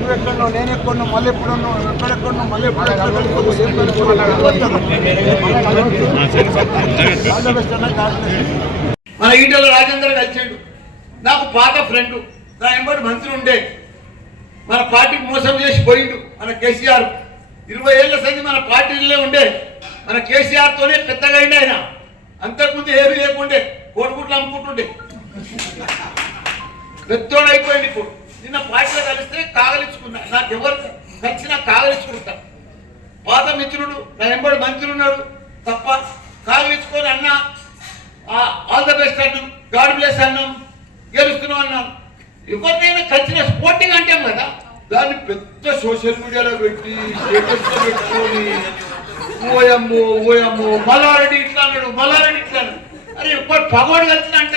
నువ్వెక్కడో నేను ఎక్కడో మళ్ళీ ఎప్పుడున్నావు ఎక్కడెక్కడో మళ్ళీ మన ఈటల రాజేందర్ కలిసిండు. నాకు పాత ఫ్రెండ్, నా ఎంబడి మంత్రి ఉండే, మన పార్టీకి మోసం చేసి పోయిండు. మన కేసీఆర్ 20 ఏళ్ల సంది మన పార్టీలే ఉండే. మన కేసీఆర్ తోనే పెద్దగా అయింది ఆయన. అంతకుముందు ఏమీ లేకుండే, కోడిగుడ్లు అమ్ముకుంటుండే, పెద్దోడు అయిపోయింది. ఇప్పుడు నిన్న పార్టీలో కలిస్తే కాగలించుకున్నా, నాకు ఎవరు కలిసినా కాగలించుకుంటా. పాత మిత్రుడు, నా ఎంబడి మంత్రి ఉన్నాడు తప్ప కాగలించుకొని అన్నా ఆల్ ద బెస్ట్ అన్నాం, గాడ్ బ్లెస్ అన్నాం, గెలుస్తున్నాం అన్నాం. ఎవరినైనా కలిసిన స్పోర్టింగ్ అంటాం కదా, దాన్ని పెద్ద సోషల్ మీడియాలో పెట్టి స్టేటస్లో పెట్టుకొని ఓయమ్మో ఓయమ్మో మల్లారెడ్డి ఇట్లా అన్నాడు, మల్లారెడ్డి ఇట్లా అన్నాడు. అరే ఎప్పుడు పగోడు కలిసిన అంట